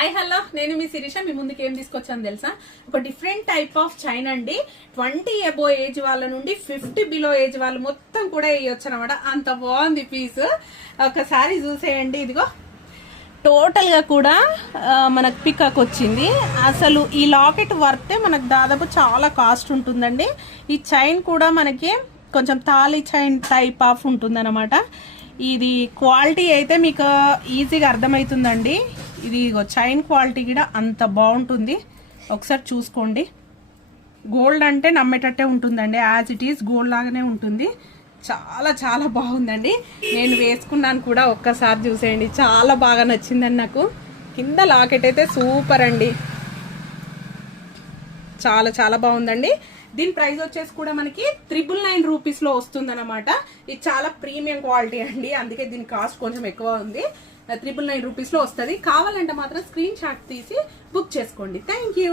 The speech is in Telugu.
హాయ్ హలో, నేను మీ శిరీష. మీ ముందుకు ఏం తీసుకొచ్చాను తెలుసా? ఒక డిఫరెంట్ టైప్ ఆఫ్ చైన్ అండి. 20 అబో ఏజ్ వాళ్ళ నుండి 50 బిలో ఏజ్ వాళ్ళు మొత్తం కూడా వేయొచ్చు అనమాట. అంత బాగుంది పీస్. ఒకసారి చూసేయండి. ఇదిగో టోటల్ గా కూడా మనకు పికాక్ వచ్చింది. అసలు ఈ లాకెట్ వర్తే మనకు దాదాపు చాలా కాస్ట్ ఉంటుందండి. ఈ చైన్ కూడా మనకి కొంచెం తాళి చైన్ టైప్ ఆఫ్ ఉంటుందన్నమాట. ఇది క్వాలిటీ అయితే మీకు ఈజీగా అర్థమవుతుందండి. ఇది చైన్ క్వాలిటీ కూడా అంత బాగుంటుంది. ఒకసారి చూసుకోండి. గోల్డ్ అంటే నమ్మేటట్టే ఉంటుందండి. యాజ్ ఇట్ ఈస్ గోల్డ్ లాగానే ఉంటుంది. చాలా చాలా బాగుందండి. నేను వేసుకున్నాను కూడా, ఒక్కసారి చూసేయండి. చాలా బాగా నచ్చిందండి నాకు. కింద లాకెట్ అయితే సూపర్ అండి. చాలా చాలా బాగుందండి. దీని ప్రైస్ వచ్చేసి కూడా మనకి 999 రూపీస్లో వస్తుంది అనమాట. ఇది చాలా ప్రీమియం క్వాలిటీ అండి, అందుకే దీని కాస్ట్ కొంచెం ఎక్కువ ఉంది. 999 రూపీస్లో వస్తుంది. కావాలంటే మాత్రం స్క్రీన్ షాట్ తీసి బుక్ చేసుకోండి. Thank you.